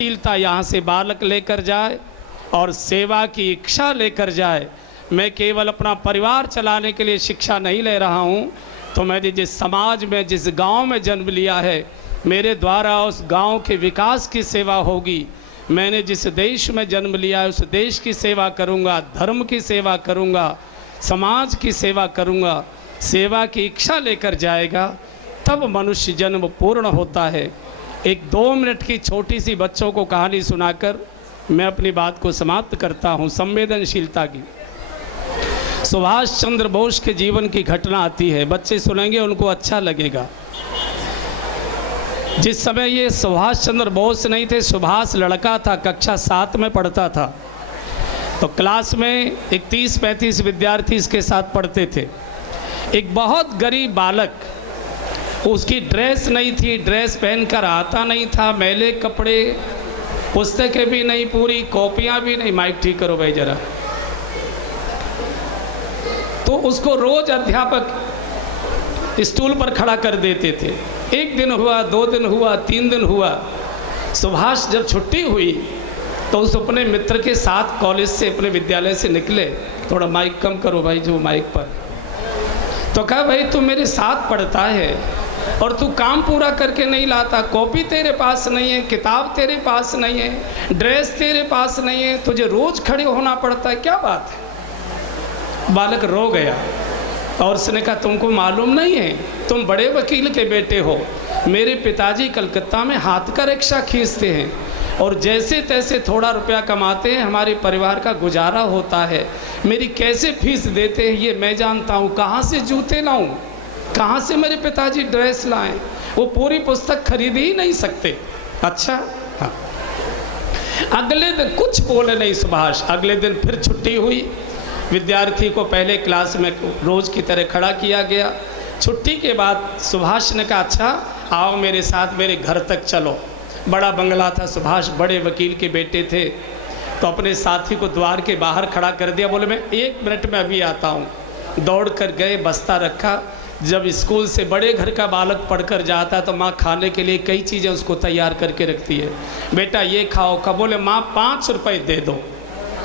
शीलता यहाँ से बालक लेकर जाए और सेवा की इच्छा लेकर जाए। मैं केवल अपना परिवार चलाने के लिए शिक्षा नहीं ले रहा हूँ, तो मैंने जिस समाज में, जिस गांव में जन्म लिया है, मेरे द्वारा उस गांव के विकास की सेवा होगी। मैंने जिस देश में जन्म लिया है उस देश की सेवा करूँगा, धर्म की सेवा करूँगा, समाज की सेवा करूँगा। सेवा की इच्छा लेकर जाएगा तब मनुष्य जन्म पूर्ण होता है। एक 2 मिनट की छोटी सी बच्चों को कहानी सुनाकर मैं अपनी बात को समाप्त करता हूँ। संवेदनशीलता की सुभाष चंद्र बोस के जीवन की घटना आती है। बच्चे सुनेंगे, उनको अच्छा लगेगा। जिस समय ये सुभाष चंद्र बोस नहीं थे, सुभाष लड़का था, कक्षा 7 में पढ़ता था, तो क्लास में एक 30-35 विद्यार्थी इसके साथ पढ़ते थे। एक बहुत गरीब बालक, उसकी ड्रेस नहीं थी, ड्रेस पहनकर आता नहीं था, मैले कपड़े, पुस्तकें भी नहीं पूरी, कॉपियाँ भी नहीं। माइक ठीक करो भाई जरा। तो उसको रोज अध्यापक स्टूल पर खड़ा कर देते थे। 1 दिन हुआ, 2 दिन हुआ, 3 दिन हुआ। सुभाष जब छुट्टी हुई तो उस अपने मित्र के साथ कॉलेज से, अपने विद्यालय से निकले। थोड़ा माइक कम करो भाई जो माइक पर। तो कहा, भाई तू मेरे साथ पढ़ता है और तू काम पूरा करके नहीं लाता, कॉपी तेरे पास नहीं है, किताब तेरे पास नहीं है, ड्रेस तेरे पास नहीं है, तुझे रोज खड़े होना पड़ता है, क्या बात है? बालक रो गया और उसने कहा, तुमको मालूम नहीं है, तुम बड़े वकील के बेटे हो, मेरे पिताजी कलकत्ता में हाथ का रिक्शा खींचते हैं और जैसे तैसे थोड़ा रुपया कमाते हैं, हमारे परिवार का गुजारा होता है। मेरी कैसे फीस देते हैं ये मैं जानता हूँ। कहाँ से जूते लाऊं, कहाँ से मेरे पिताजी ड्रेस लाएं? वो पूरी पुस्तक खरीद ही नहीं सकते। अच्छा हाँ। अगले दिन कुछ बोले नहीं सुभाष। अगले दिन फिर छुट्टी हुई। विद्यार्थी को पहले क्लास में रोज की तरह खड़ा किया गया। छुट्टी के बाद सुभाष ने कहा, अच्छा आओ मेरे साथ, मेरे घर तक चलो। बड़ा बंगला था, सुभाष बड़े वकील के बेटे थे, तो अपने साथी को द्वार के बाहर खड़ा कर दिया। बोले, मैं 1 मिनट में अभी आता हूँ। दौड़ कर गए, बस्ता रखा। जब स्कूल से बड़े घर का बालक पढ़कर जाता है तो माँ खाने के लिए कई चीज़ें उसको तैयार करके रखती है। बेटा ये खाओ खा। बोले, माँ 5 रुपये दे दो।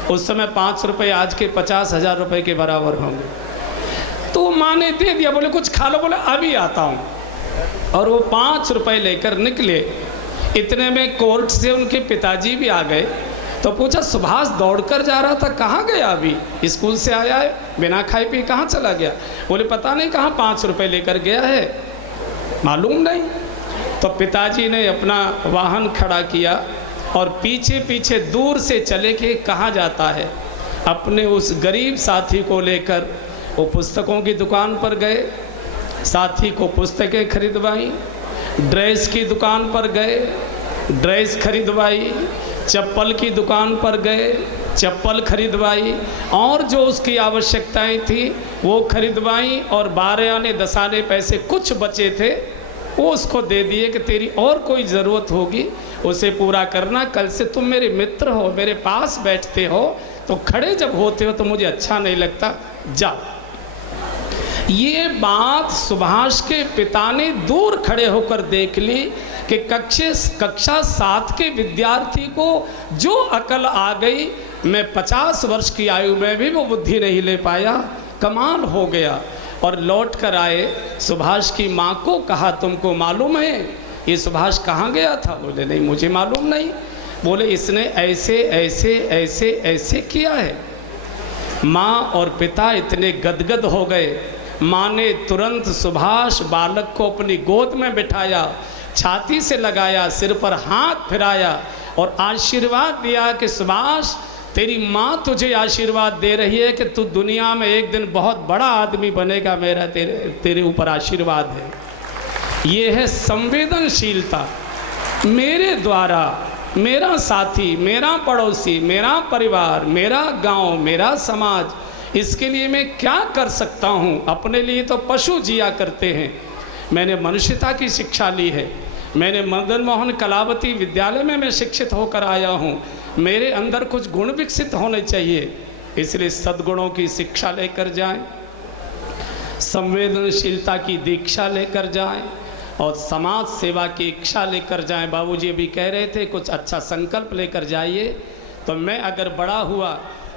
उस समय 5 रुपये आज के 50,000 रुपये के बराबर होंगे। तो माँ ने दे दिया। बोले, कुछ खा लो। बोले, अभी आता हूँ। और वो 5 रुपये लेकर निकले। इतने में कोर्ट से उनके पिताजी भी आ गए। तो पूछा, सुभाष दौड़कर जा रहा था, कहाँ गया? अभी स्कूल से आया है, बिना खाए पिए कहाँ चला गया? बोले, पता नहीं कहाँ 5 रुपये लेकर गया है, मालूम नहीं। तो पिताजी ने अपना वाहन खड़ा किया और पीछे पीछे दूर से चले के कहाँ जाता है, अपने उस गरीब साथी को लेकर वो पुस्तकों की दुकान पर गए। साथी को पुस्तकें खरीदवाई, ड्रेस की दुकान पर गए, ड्रेस खरीदवाई, चप्पल की दुकान पर गए, चप्पल खरीदवाई, और जो उसकी आवश्यकताएं थी वो खरीदवाई। और 12 आने 10 आने पैसे कुछ बचे थे वो उसको दे दिए कि तेरी और कोई ज़रूरत होगी उसे पूरा करना। कल से तुम मेरे मित्र हो, मेरे पास बैठते हो, तो खड़े जब होते हो तो मुझे अच्छा नहीं लगता, जाओ। ये बात सुभाष के पिता ने दूर खड़े होकर देख ली कि कक्षा 7 के विद्यार्थी को जो अकल आ गई, मैं 50 वर्ष की आयु में भी वो बुद्धि नहीं ले पाया। कमाल हो गया। और लौट कर आए, सुभाष की माँ को कहा, तुमको मालूम है ये सुभाष कहाँ गया था? बोले, नहीं मुझे मालूम नहीं। बोले, इसने ऐसे ऐसे ऐसे ऐसे किया है। माँ और पिता इतने गदगद हो गए। माँ ने तुरंत सुभाष बालक को अपनी गोद में बिठाया, छाती से लगाया, सिर पर हाथ फिराया और आशीर्वाद दिया कि सुभाष, तेरी माँ तुझे आशीर्वाद दे रही है कि तू दुनिया में एक दिन बहुत बड़ा आदमी बनेगा। मेरा तेरे ऊपर आशीर्वाद है। ये है संवेदनशीलता। मेरे द्वारा मेरा साथी, मेरा पड़ोसी, मेरा परिवार, मेरा गांव, मेरा समाज, इसके लिए मैं क्या कर सकता हूँ? अपने लिए तो पशु जिया करते हैं। मैंने मनुष्यता की शिक्षा ली है। मैंने मदन मोहन कलावती विद्यालय में मैं शिक्षित होकर आया हूँ। मेरे अंदर कुछ गुण विकसित होने चाहिए, इसलिए सद्गुणों की शिक्षा लेकर जाएं, संवेदनशीलता की दीक्षा लेकर जाएं, और समाज सेवा की इच्छा लेकर जाएं। बाबूजी अभी कह रहे थे कुछ अच्छा संकल्प लेकर जाइए। तो मैं अगर बड़ा हुआ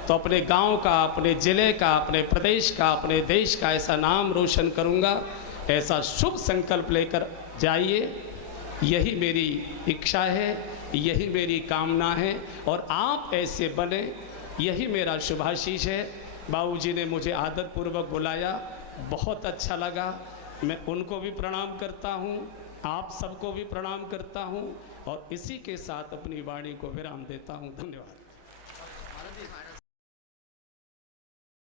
तो अपने गांव का, अपने ज़िले का, अपने प्रदेश का, अपने देश का ऐसा नाम रोशन करूंगा। ऐसा शुभ संकल्प लेकर जाइए, यही मेरी इच्छा है, यही मेरी कामना है और आप ऐसे बने, यही मेरा शुभाशीष है। बाबूजी ने मुझे आदरपूर्वक बुलाया, बहुत अच्छा लगा। मैं उनको भी प्रणाम करता हूँ, आप सबको भी प्रणाम करता हूँ और इसी के साथ अपनी वाणी को विराम देता हूँ। धन्यवाद।